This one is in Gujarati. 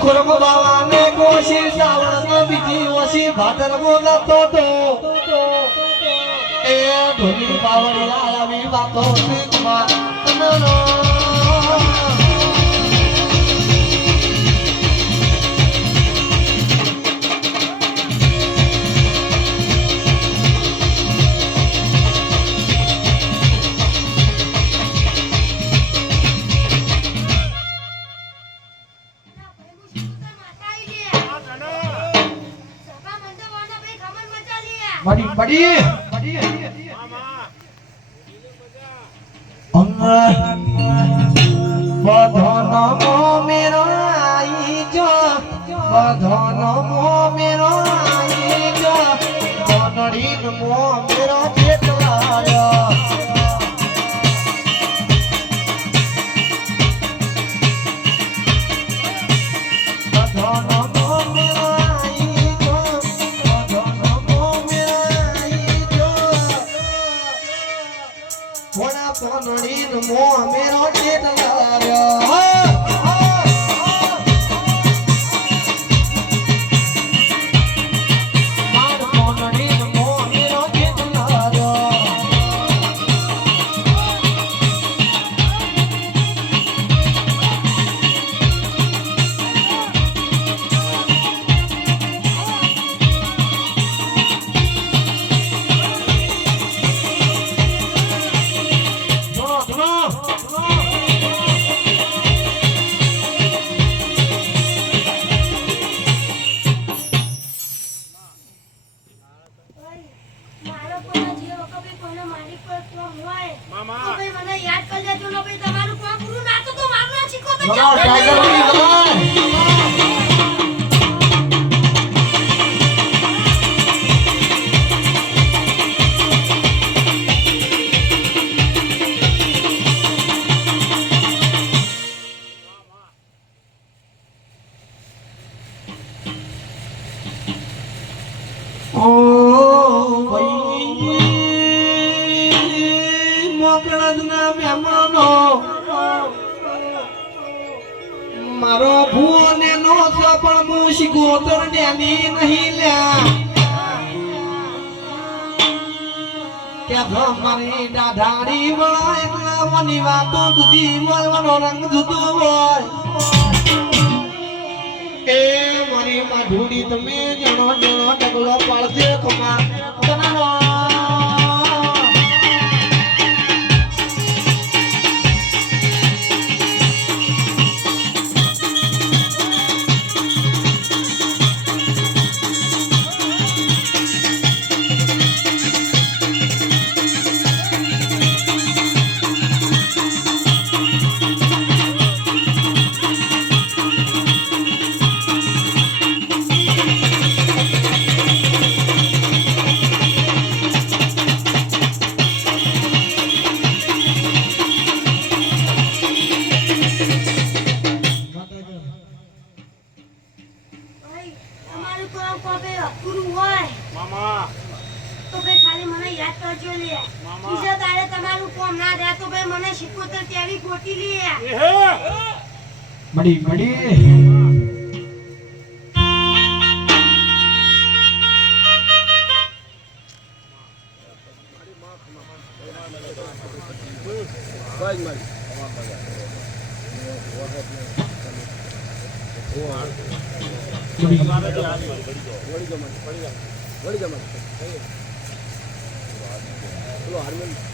ખુરમ બાવાને કોશી સાવણ બીજી ઓછી ભાદર બોલતો તો એ ધોની બાવળિયા આવી વાતો શીખમાં તનનો બડી બધાનો મો મેરો આઈ જો બધાનો મો મેરો આઈ જો બનડીન મો મેરો જેટલાયો Nodin mo mero jetlayo mar nodin mo mero jetlayo મારો ભૂ ને નો પણ મુશી ગોતર ડેની નહીં લ્યા કે મારી દાઢાડી વળા એકલા મની વાતો જુદી મનો રંગ જુદો હોય એ મારી માઢુડી તમે જણો જણો ડગલો પડજે ખમા તનાનો बड़ी बड़ी बड़ी